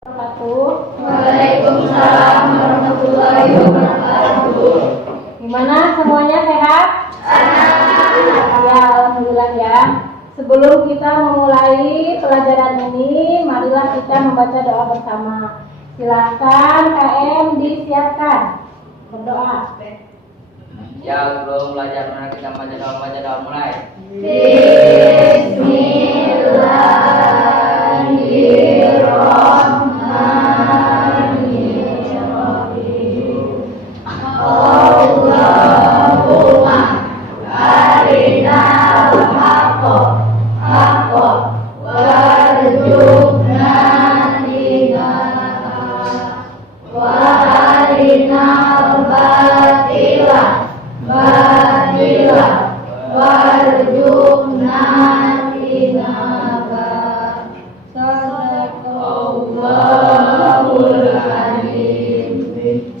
Waalaikumsalam warahmatullahi wabarakatuh. Gimana semuanya sehat? Ya, alhamdulillah ya. Sebelum kita memulai pelajaran ini, marilah kita membaca doa bersama. Silahkan KM disiapkan berdoa. Ya, belum belajar mana kita baca doa mulai. Bismillahirrahmanirrahim. Allahumma arinal haqqa haqqan warzuqna ittiba'ahu wa arinal batila batilan warzuqna ijtinabah. Sadaqallahul azim.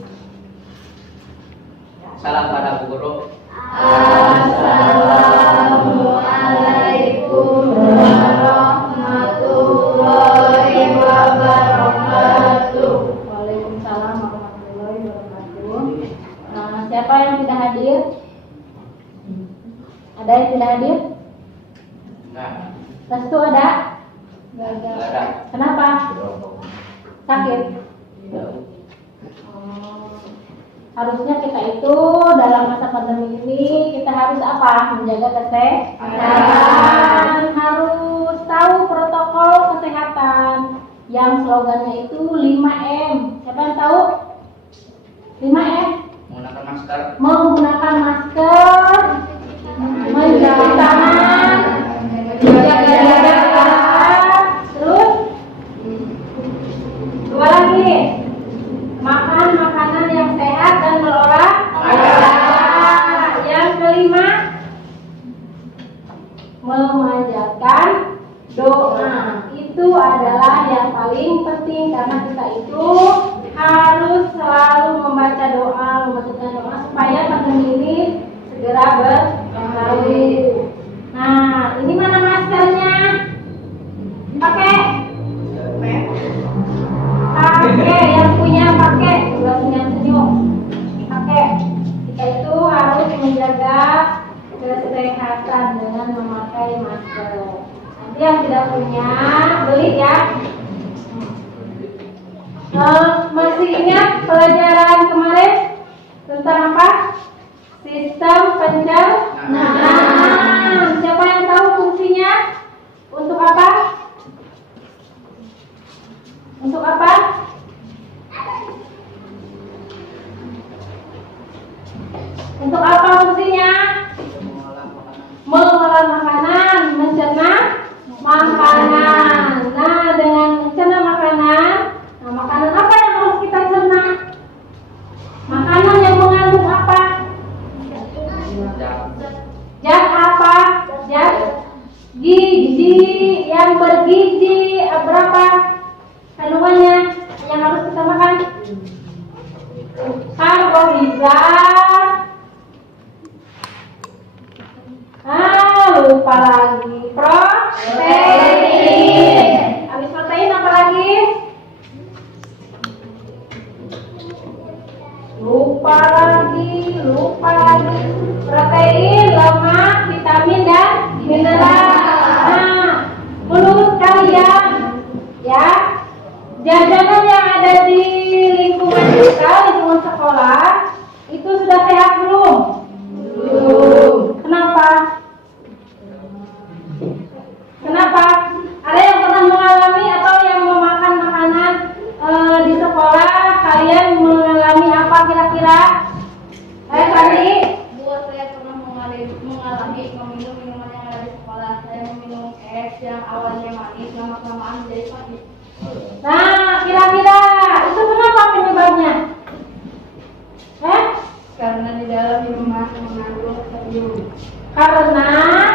Salam pada Bu Guru. Assalamualaikum warahmatullahi wabarakatuh. Waalaikumsalam warahmatullahi wabarakatuh. Siapa yang tidak hadir? Ada yang tidak hadir? Nah, Restu ada? nggak ada. Kenapa? Sakit? Harusnya kita itu dalam masa pandemi ini kita harus apa? Menjaga kesehatan. Harus tahu protokol kesehatan yang slogannya itu 5M. Siapa yang tahu? 5M. Menggunakan masker. Menggunakan masker, mencuci tangan, menjaga jarak, terus dua lagi, makan makanan yang sehat dan berolahraga. Yang kelima, memanjatkan doa. Itu adalah yang paling penting karena kita itu harus selalu membaca doa supaya pandemi ini segera berlalu. Nah, ini mana maskernya? Pakai, yang punya pakai, juga punya senyum. Pakai. Kita itu harus menjaga kesehatan dengan memakai masker. Nanti yang tidak punya beli ya. Masih ingat pelajaran kemarin tentang apa? Sistem pencernaan. Siapa yang tahu fungsinya? Untuk apa? Untuk apa? Untuk apa fungsinya? Mengolah makanan, mencerna makanan. Nah, dengan mencerna makanan, makanan apa yang harus kita cerna? Makanan yang mengandung apa? Zat apa? Zat gizi. Yang bergizi berapa kandungannya yang harus kita makan? Karbohidrat. Lupa lagi. Protein. Habis protein apa lagi? Lupa lagi. Protein, lemak, vitamin dan mineral. Nah, menurut kalian ya, jajanan yang ada di lingkungan kita, lingkungan sekolah itu sudah sehat belum? Belum. Kenapa? Ada yang pernah mengalami atau yang memakan makanan di sekolah? Kalian mengalami apa kira-kira? Tadi? Saya pernah mengalami meminum minuman yang ada di sekolah. Saya meminum es yang awalnya manis, lama-kelamaan menjadi pahit. Nah, kira-kira itu kenapa penyebabnya? Karena di dalam minuman mengandung sodium. Karena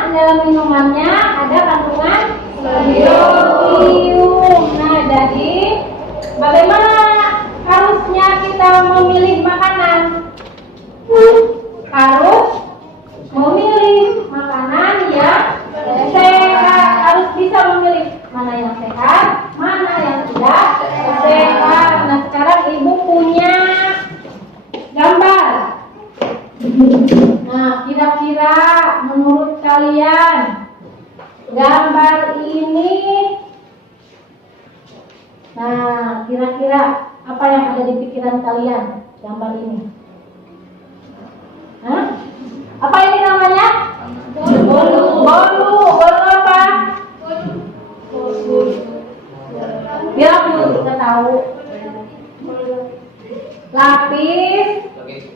dalam minumannya ada kandungan sodium. Nah, jadi bagaimana harusnya kita memilih makanan? Harus memilih makanan yang sehat. Harus bisa memilih mana yang sehat, mana yang tidak sehat. gambar ini, nah kira-kira apa yang ada di pikiran kalian gambar ini? Hah? Apa ini namanya? Bolu. Bolu. Bolu apa? Biar kita tahu. Lapis.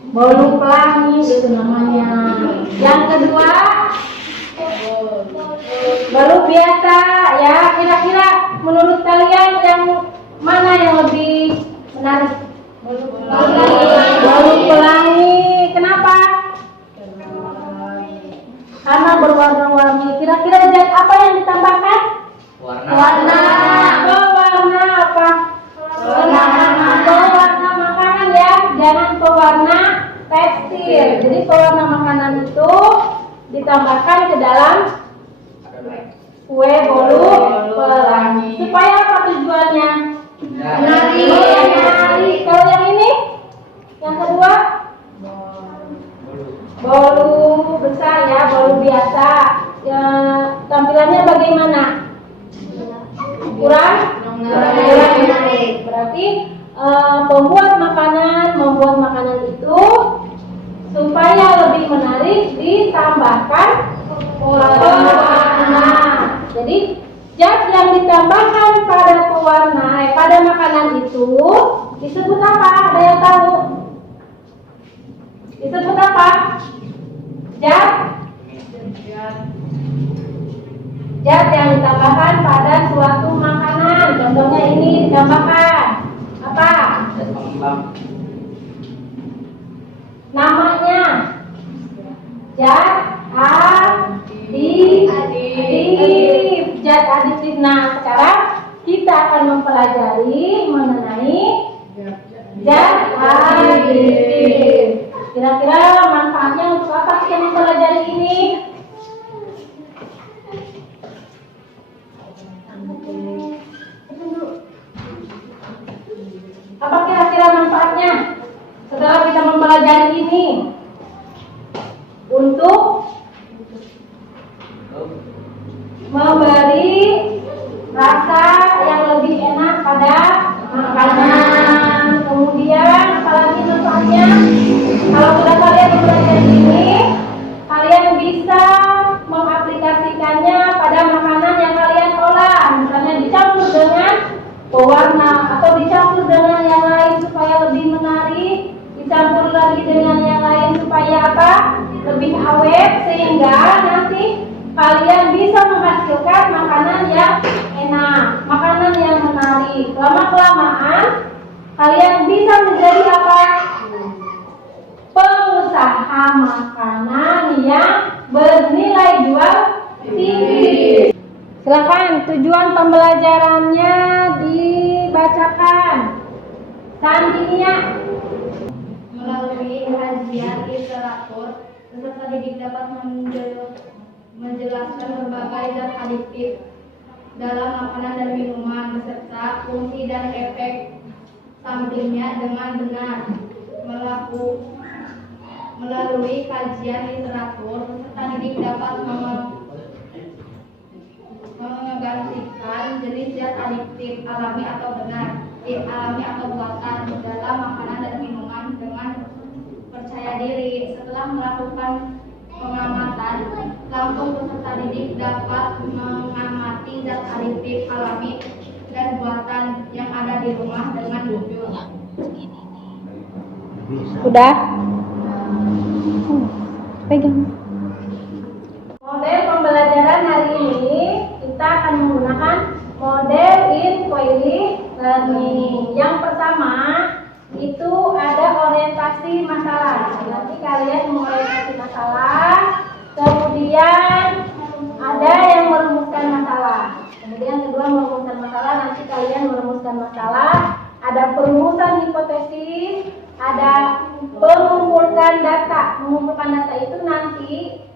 Bolu pelangi itu namanya. Yang kedua, bolu biasa. Ya, kira-kira menurut kalian yang mana yang lebih menarik? Bolu pelangi. Kenapa? Karena berwarna-warni. Kira-kira zat apa yang ditambahkan? Warna. Oh, warna apa? Pewarna makanan ya, jangan pewarna tekstil. Jadi pewarna makanan itu ditambahkan ke dalam kue bolu pelangi. Supaya apa tujuannya? Menarik. Kalau yang ini, yang kedua, bolu besar ya, bolu biasa. Ya, tampilannya bagaimana? Kurang menarik. Berarti membuat makanan itu supaya lebih menarik ditambahkan pewarna. Jadi zat yang ditambahkan pada makanan itu disebut apa? Ada yang tahu? Disebut apa? Zat yang ditambahkan pada suatu makanan. Contohnya ini ditambahkan apa? Namanya zat aditif. Zat aditif. Nah, sekarang kita akan mempelajari mengenai zat aditif. Kira-kira manfaatnya untuk apa kita mempelajari ini? Apa kira-kira manfaatnya setelah kita mempelajari ini? Untuk memberi rasa yang lebih enak pada makanan. Kemudian apalagi manfaatnya? Kalau sudah kalian mempelajari ini, kalian bisa mengaplikasikannya pada makanan yang kalian olah. Misalnya dicampur dengan pewarna atau dicampur dengan yang lain supaya lebih menarik, dicampur lagi dengan yang lain supaya apa? Lebih awet, sehingga nanti kalian bisa menghasilkan makanan yang enak, makanan yang menarik. Lama-kelamaan kalian bisa menjadi apa? Pengusaha makanan yang bernilai jual tinggi. Silakan tujuan pembelajarannya dibacakan. Selanjutnya, Melalui kajian literatur, peserta didik dapat menjelaskan berbagai zat aditif dalam makanan dan minuman beserta fungsi dan efek sampingnya dengan benar. Melalui kajian literatur, peserta didik dapat menggantikan jenis zat aditif alami atau alami atau buatan dalam makanan dan minuman dengan percaya diri. Setelah melakukan pengamatan, langsung peserta didik dapat mengamati zat aditif alami dan buatan yang ada di rumah dengan jujur. sudah? Pegang. Model pembelajaran hari ini kita akan menggunakan model inquiry learning. Yang pertama itu ada orientasi masalah. Nanti kalian mengorientasi masalah, kemudian ada yang merumuskan masalah. Kemudian kedua merumuskan masalah, nanti kalian merumuskan masalah. Ada perumusan hipotesis, ada mengumpulkan data. Mengumpulkan data itu nanti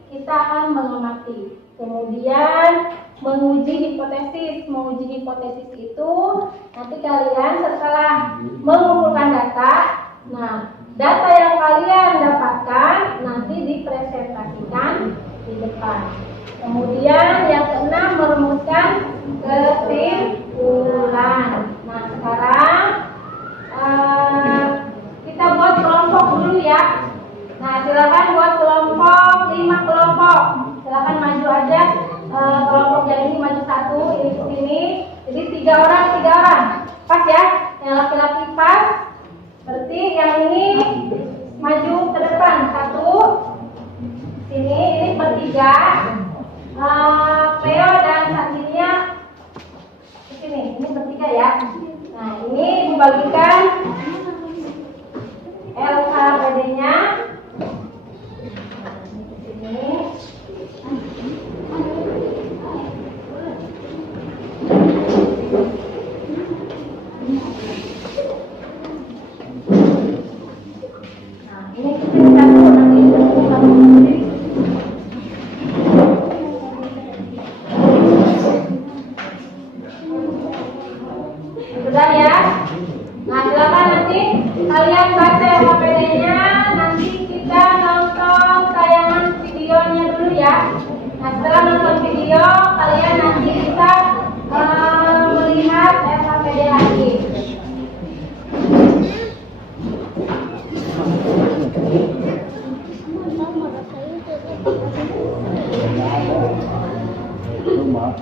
kita akan mengamati. Kemudian menguji hipotesis. Menguji hipotesis itu nanti kalian setelah mengumpulkan data, nah data yang kalian dapatkan nanti dipresentasikan di depan. Kemudian yang keenam rumah.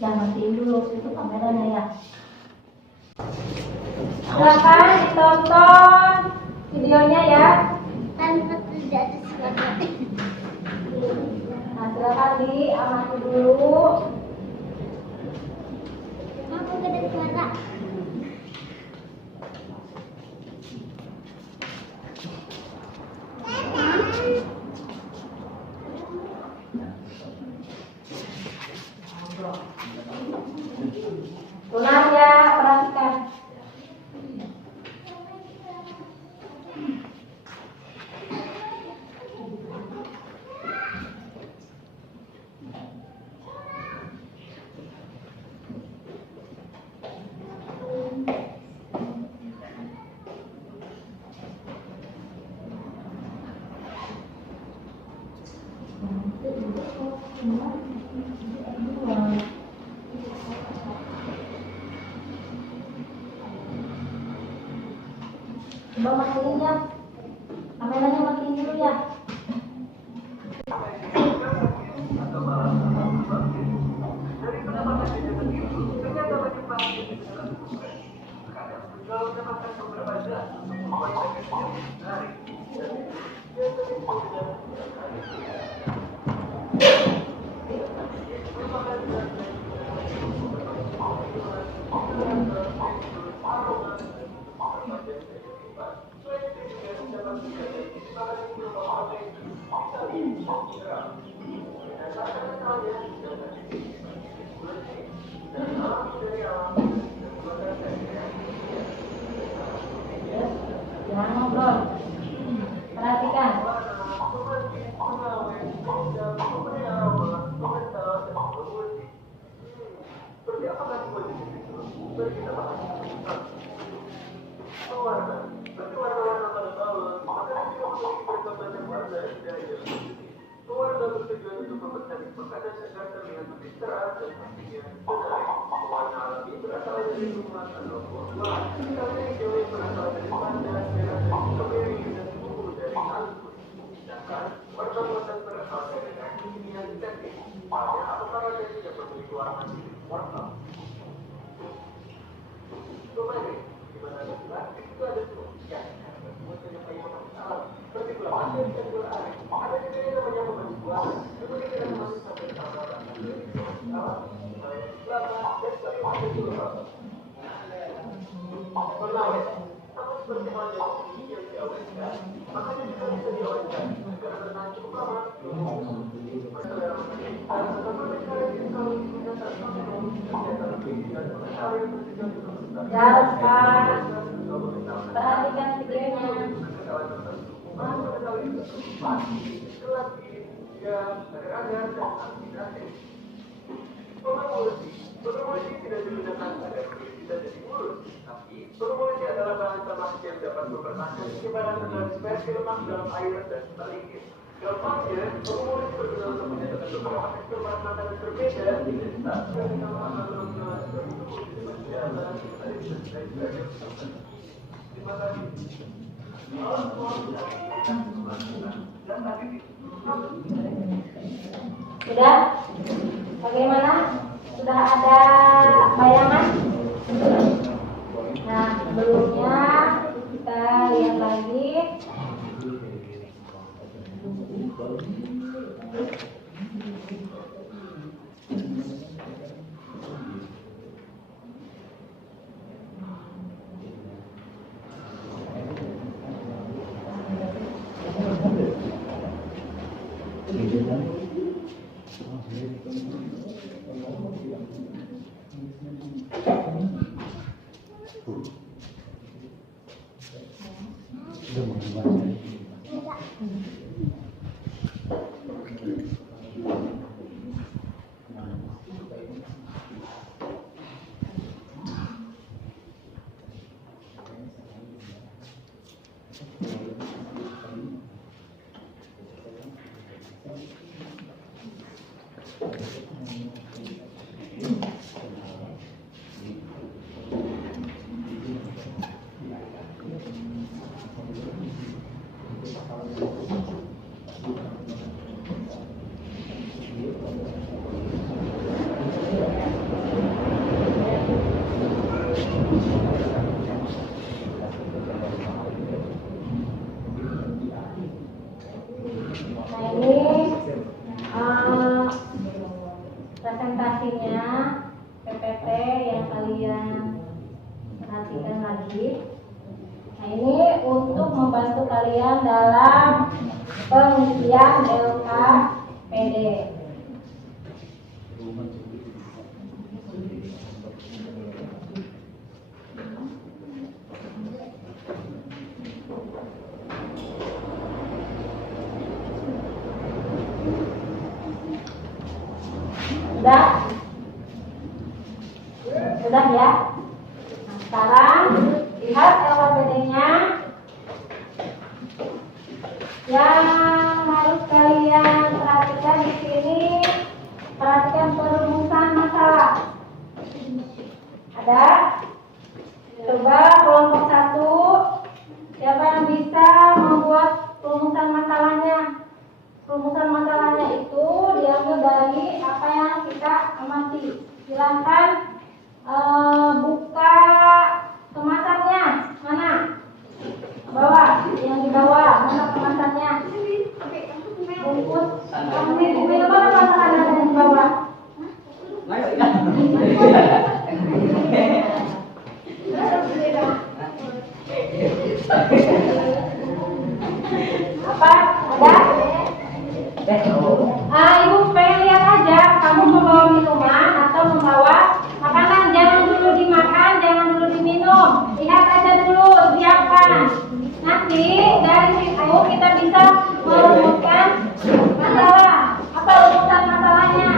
Jangan matiin dulu itu kameranya ya. Silakan ditonton videonya ya. Nah, silakan diamati dulu. Tunas ya, perhatikan. Coba matiin ya. Kameranya matiin dulu ya. Jangan ngobrol. Perhatikan. Silakan. Perhatikan videonya. Promosi adalah bahasa manusia yang dapat mempertahankan kekebalan spesies lemak dalam air dan sebaliknya. Gampangnya, promosi berguna untuk menyatakan beberapa kesempatan makanan berbeda. Sudah? Bagaimana? Sudah ada bayangan? Nah, sebelumnya kita lihat lagi. pengisian LKPD. Sudah ya. Nah, sekarang lihat LKPD-nya. Yang harus kalian perhatikan di sini, perhatikan perumusan masalah. Ada? Coba kelompok 1, siapa yang bisa membuat perumusan masalahnya? Perumusan masalahnya itu diambil dari apa yang kita amati. Silahkan buka kemasannya. Mana? Bawah, yang di bawah, mana kemasannya? Bungkus. Buku apa kemasannya ada di bawah? Apa? Ada? Ibu pengen lihat aja, kamu membawa minuman atau membawa makanan, jangan dulu dimakan, jangan dulu diminum. Lihat aja dulu, siapkan. Nanti dari situ kita bisa merumuskan masalah. Apa rumusan masalahnya?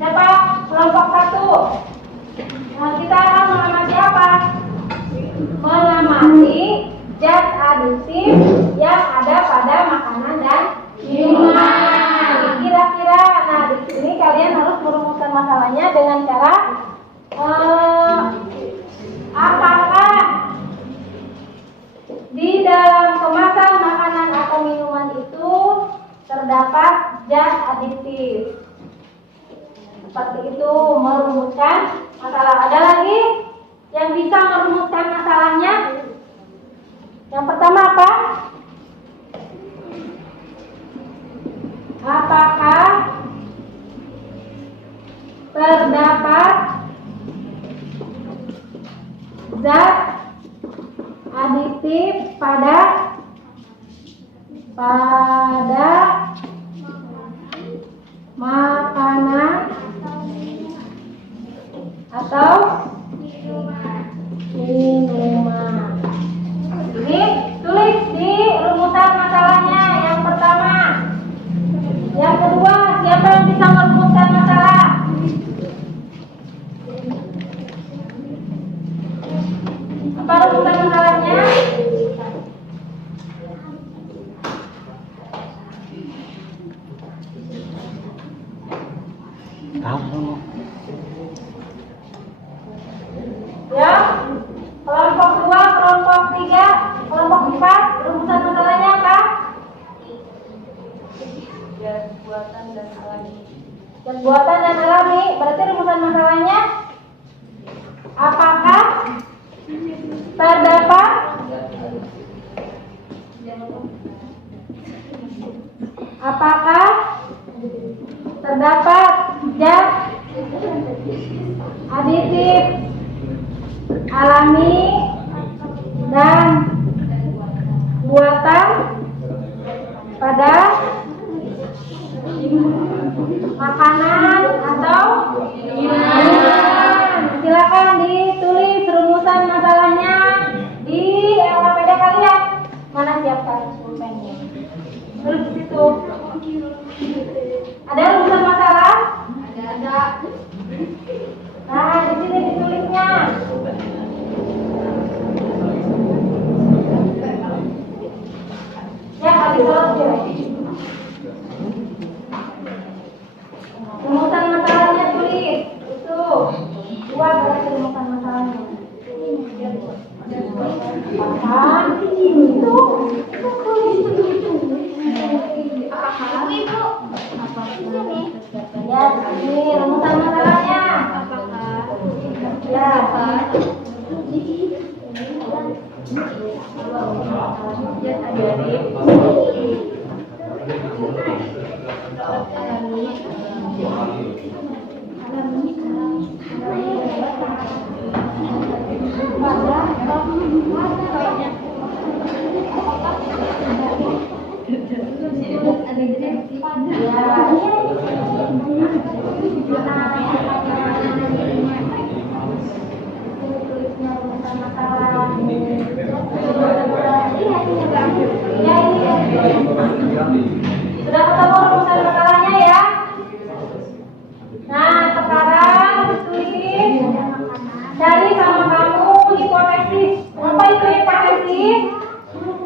Siapa? Kelompok 1. Nah, kita akan mengamati apa? Mengamati zat adisif yang ada pada makanan dan minuman. Kira-kira, nah di sini kalian harus merumuskan masalahnya dengan cara apakah di dalam kemasan makanan atau minuman itu terdapat zat adisif. Seperti itu merumuskan masalah. Ada lagi yang bisa merumuskan masalahnya? Yang pertama apa? Apakah terdapat zat adisif pada makanan atau minuman. Ini tulis di rumusan masalahnya. Yang pertama. Yang kedua, siapa yang bisa merumuskan masalah? Apa rumusan masalahnya? Ya, kelompok 2, kelompok 3, kelompok 4, rumusan masalahnya apa? Zat buatan dan alami. Zat buatan dan alami, berarti rumusan masalahnya apakah terdapat zat adisif alami dan buatan pada makanan atau minuman. Silakan ditulis rumusan masalahnya di LKPD kalian. Mana siapkan pulpennya? Tulis di situ. Ada rumusan masalah? Ada. Nah, di sini ditulisnya. Ya, kali selesai. Rumusan masalahnya tulis. Itu. Dua berarti rumusan masalahnya. Apa? Itu. Ya, ini rumusan masalahnya. Ya, pada Tulisnya rumusan masalah. Sudah ketemu rumusan masalahnya ya? Nah, sekarang tulis cari sama kamu hipotesis. Apa itu hipotesis?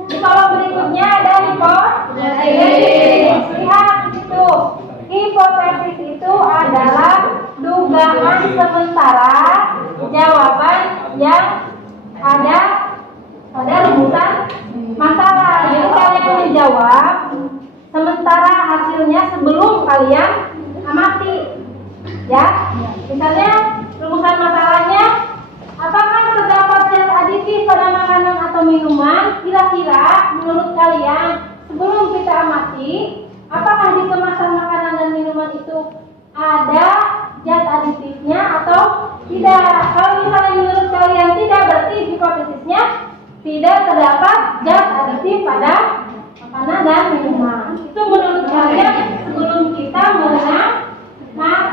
Di kolom berikutnya ada hipotesis. Lihat di situ. Hipotesis itu adalah dugaan sementara jawaban yang ada pada rumusan masalah. Jadi kalian menjawab sementara hasilnya sebelum kalian amati. Ya, misalnya rumusan masalahnya, apakah terdapat zat aditif pada makanan atau minuman? Kira-kira menurut kalian sebelum kita amati, apakah di kemasan makanan dan minuman itu ada zat aditifnya atau tidak? Kalau misalnya menurut kalian tidak, berarti hipotesisnya tidak terdapat zat aditif pada makanan dan minuman. Itu menurut kalian sebelum kita mengamati.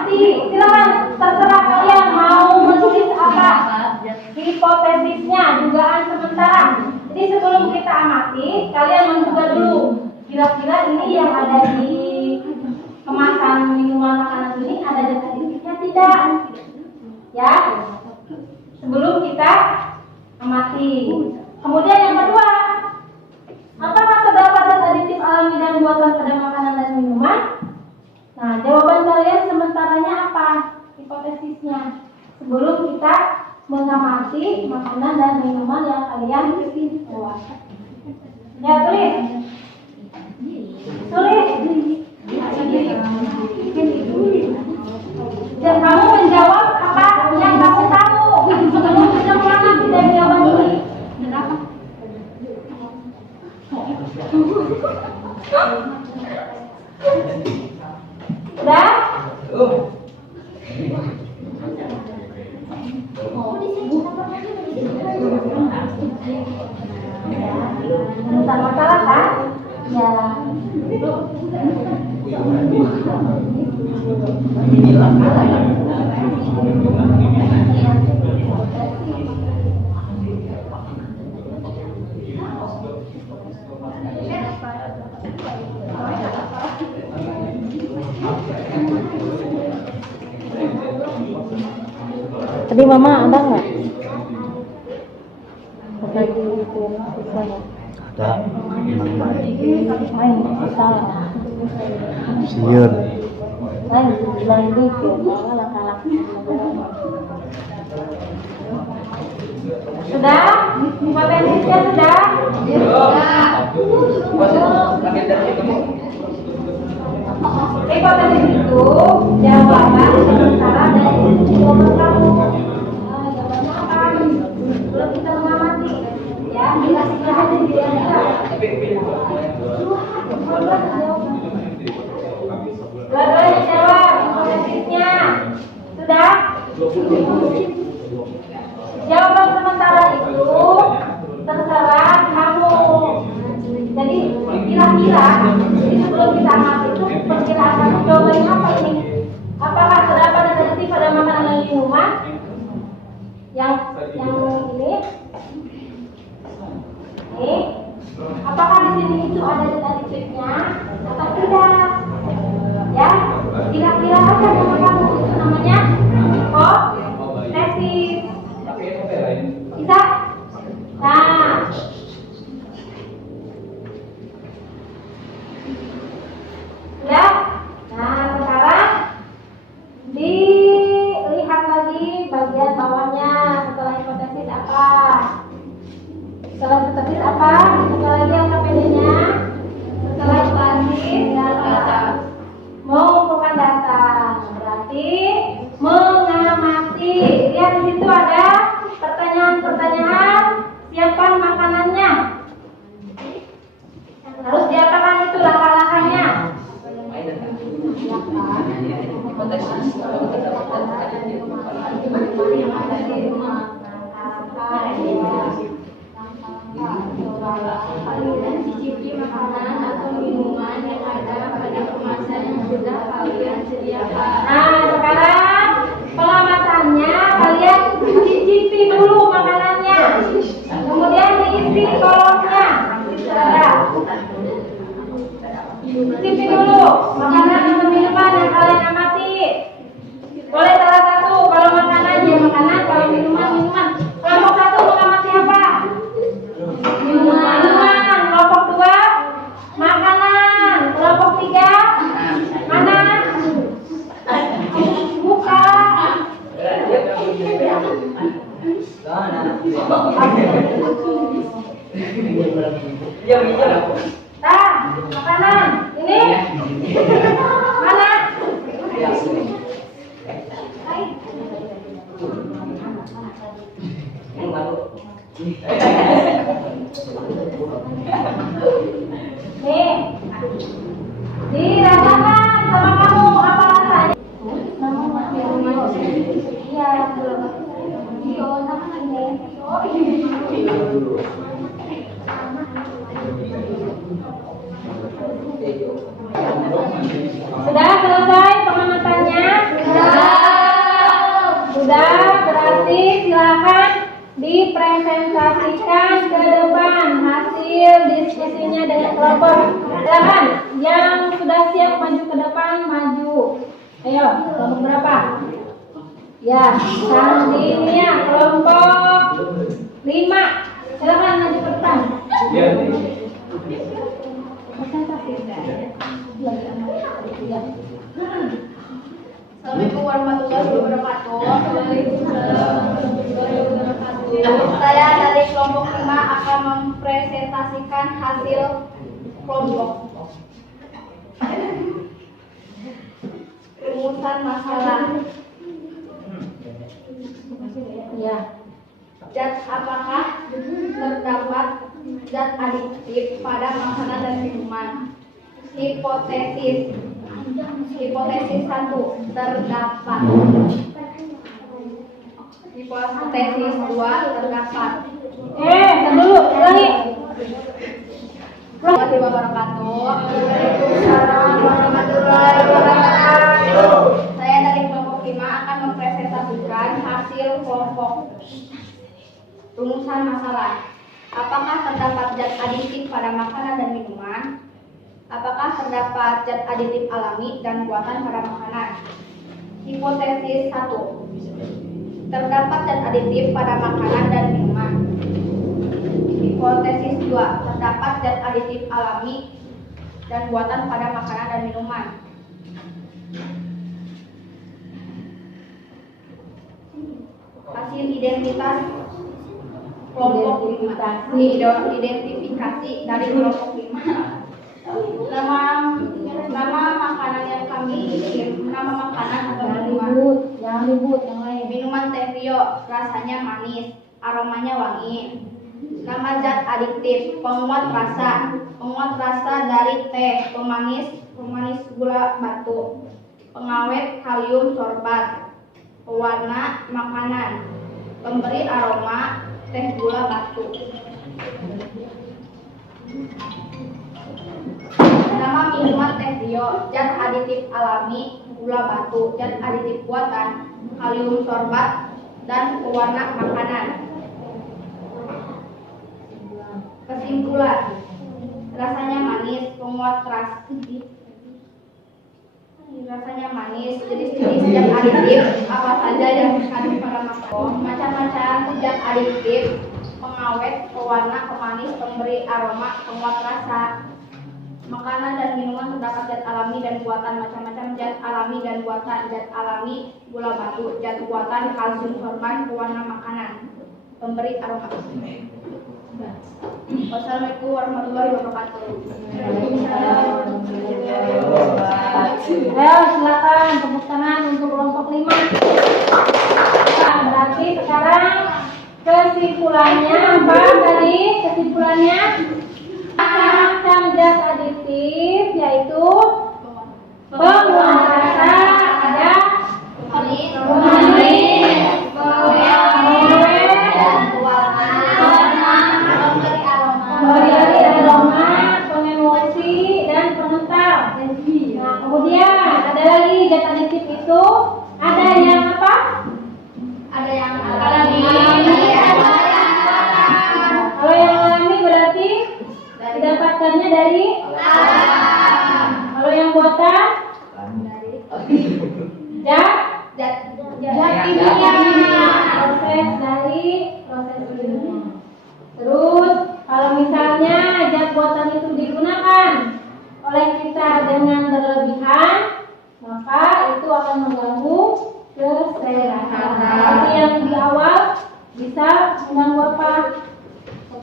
Silakan, terserah kalian mau menulis apa hipotesisnya, dugaan sementara. Jadi sebelum kita amati, kalian menduga dulu kira-kira ini yang ada di kemasan minuman makanan ini ada zat aditifnya tidak? Ya, sebelum kita amati. Kemudian yang kedua, apakah terdapat zat aditif alami dan buatan pada makanan dan minuman? Nah, jawaban kalian sementaranya apa? Hipotesisnya. Sebelum kita mengamati makanan dan minuman yang kalian buat. Ya, tulis. Tulis. Dan kamu menjawab apa yang kamu tahu. Kamu sudah mengamati dari jawaban ini. Sudah? Tentang masalah kan? Ya. Tadi mama ada nggak? Ada memang baik Main bisa. siun Main bilang gitu, anak-anak. Sudah? Hipotesisnya sudah? Hipotesis itu jawaban sementara dari jawaban kamu. Jawabannya apa? Belum kita mengamati. Ya, kira-kira aja kira-kira. Dua-duanya jawab hipotesisnya. Sudah? Jawaban sementara itu terserah kamu. Jadi kira-kira sebelum kita amati itu perkiraan kamu jawabannya apa ini? Apakah terdapat zat aditif pada makanan dan minuman? Yang ini? Ini? Apakah di sini itu ada zat aditifnya atau tidak? Ya, kira-kira aja sama kamu, itu namanya hipotesis. Bisa? Nah, sudah? Nah, sekarang dilihat lagi bagian bawahnya. Setelah hipotesis apa? Setelah hipotesis apa? Setelah lagi LKPD-nya. Setelah hipotesis data. Mengumpulkan data. Tah, makanan. Ini. Mana? Nih. Dirasakan sama kamu apa rasanya? Iya, sudah selesai pengamatannya? Sudah, berarti silakan dipresentasikan ke depan hasil diskusinya dengan kelompok. Silakan, yang sudah siap maju ke depan, maju. Ayo, kelompok berapa? Ya, Sandinia, kelompok 5. Silakan maju ke depan. Assalamualaikum warahmatullahi wabarakatuh. Saya dari kelompok 5 akan mempresentasikan hasil kelompok. Rumusan masalah. Ya. Zat apakah terdapat zat adiktif pada makanan dan minuman? Hipotesis 1 terdapat. Hipotesis 2 terdapat. Dulu lagi. Warahmatullahi wabarakatuh. Waalaikumsalam warahmatullahi wabarakatuh. Saya dari kelompok 5 akan mempresentasikan hasil kelompok. Rumusan masalah. Apakah terdapat zat aditif pada makanan dan minuman? Apakah terdapat zat aditif alami dan buatan pada makanan? Hipotesis 1. Terdapat zat aditif pada makanan dan minuman. Hipotesis 2. Terdapat zat aditif alami dan buatan pada makanan dan minuman. Hasil identitas kelompok 5. Identifikasi dari kelompok 5. Nama makanan yang kami bikin, nama makanan atau minuman. Jangan ribut, yang lain. Minuman Tevio, rasanya manis, aromanya wangi. Nama zat adiktif, penguat rasa dari teh, pemanis gula batu, pengawet kalium sorbat, pewarna makanan, pemberi aroma teh gula batu. Nama minuman Tevio, zat aditif alami gula batu, zat aditif buatan kalium sorbat dan pewarna makanan. Kesimpulan, rasanya manis, penguat rasa, rasanya manis, jenis-jenis zat aditif apa saja yang dikandung pada makanan, macam-macam zat aditif, pengawet, pewarna, pemanis, pemberi aroma, penguat rasa. Makanan dan minuman terdapat zat alami dan buatan, macam-macam zat alami dan buatan, zat alami gula batu, zat buatan kalsium sorban, pewarna makanan, pemberi aroma. Wassalamualaikum warahmatullahi wabarakatuh. Ayo silakan tepuk tangan untuk kelompok 5. Nah, berarti sekarang kesimpulannya apa tadi? Kesimpulannya macam-macam zat aditif yaitu penguat rasa, ada pemanis, pemberi aroma, pengemosi dan pengental. Nah, kemudian ada lagi zat aditif itu ada yang apa? Ada yang alami, Kalau yang alami berarti didapatkannya dari alam. Kalau yang buatan zat kimia, proses dari proses kimia. Terus kalau misalnya zat buatan itu digunakan oleh kita dengan berlebihan, maka itu akan mengganggu kesehatan. Seperti yang di awal bisa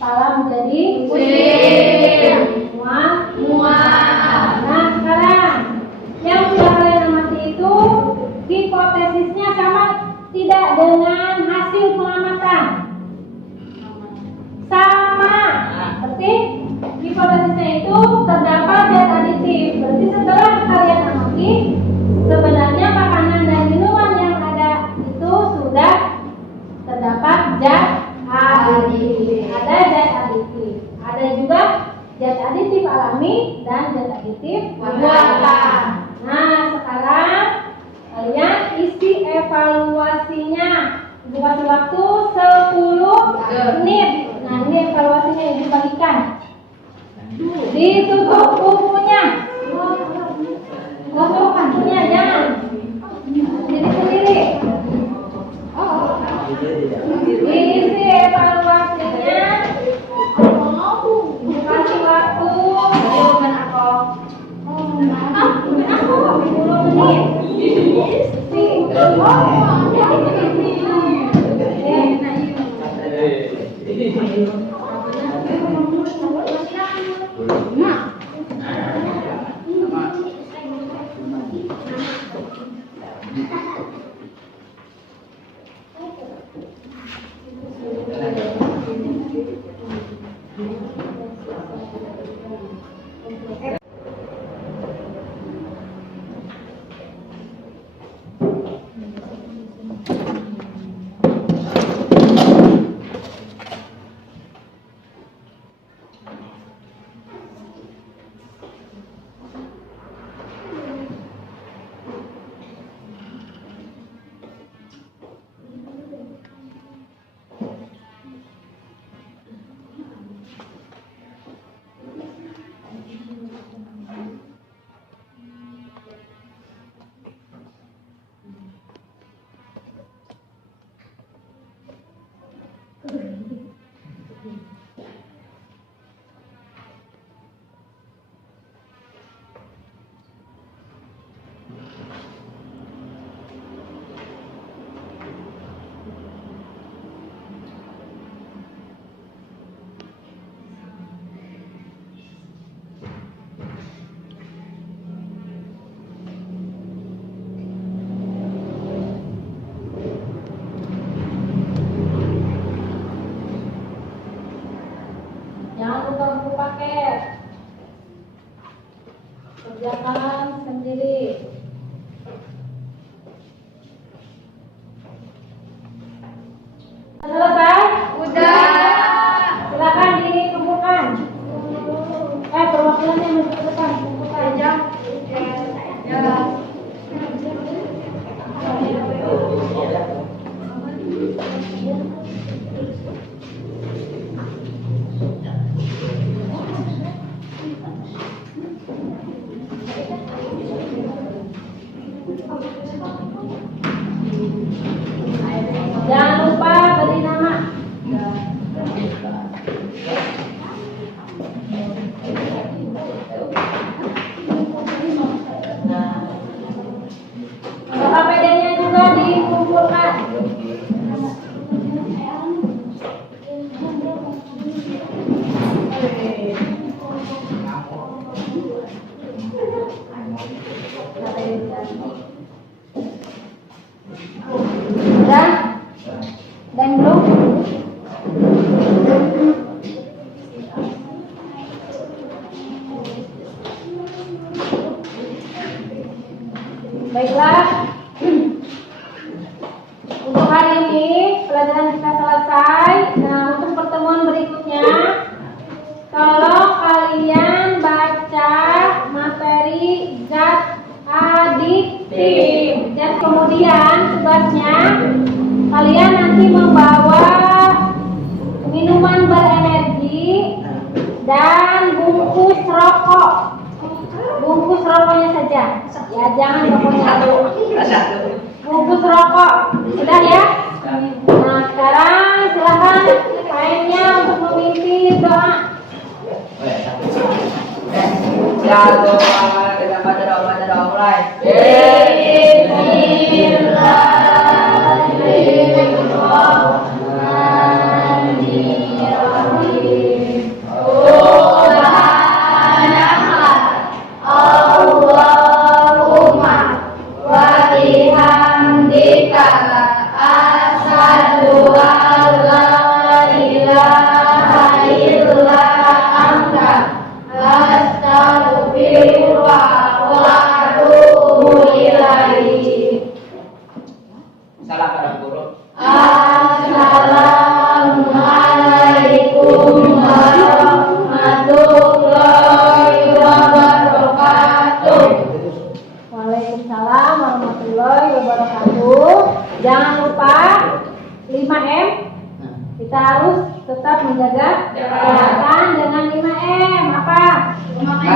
kepala menjadi Pusing. mual. Nah, sekarang yang sudah kalian amati itu hipotesisnya sama tidak dengan hasil pengamatan? Sama. Berarti hipotesisnya itu terdapat zat aditif. Berarti setelah kalian amati, sebenarnya makanan dan minuman yang ada itu sudah terdapat zat aditif. Ada zat aditif. Ada juga zat aditif alami dan zat aditif buatan. Nah, sekarang kalian isi evaluasinya. Dikasih waktu 10 menit. Nah, ini evaluasinya yang dibagikan. Ditutup bukunya. Tutup bukunya, jangan. Jadi sendiri. Diisi evaluasinya. Dikasih waktu 10 menit. Jangan lupa buku paket. Kerjakan sendiri. Selesai? Udah. Silakan dikumpulkan. Perwakilannya masuk ke depan. Kumpulkan. Ya. Jangan lupa beri nama. KPD-nya juga dikumpulkan. Udah? Dan belum? Baiklah. Untuk hari ini pelajaran kita selesai. Nah, untuk pertemuan berikutnya, tolong kalian baca materi zat aditif. Dan kemudian tugasnya kalian nanti membawa minuman berenergi dan bungkus rokok. Bungkus rokoknya saja. Ya, jangan rokoknya satu. Bungkus rokok. Sudah ya? Nah, sekarang silakan lainnya untuk memimpin doa. Jatuh, kita baca doa mulai. Bismillahirrahmanirrahim. Asyhadu an la ilaha illa anta astaghfiruka wa atubu ilaik. Salam pada guru. Assalamualaikum warahmatullahi wabarakatuh. Waalaikumsalam warahmatullahi wabarakatuh. Jangan lupa 5M. Kita harus tetap menjaga kesehatan dengan 5M. Apa? Memakai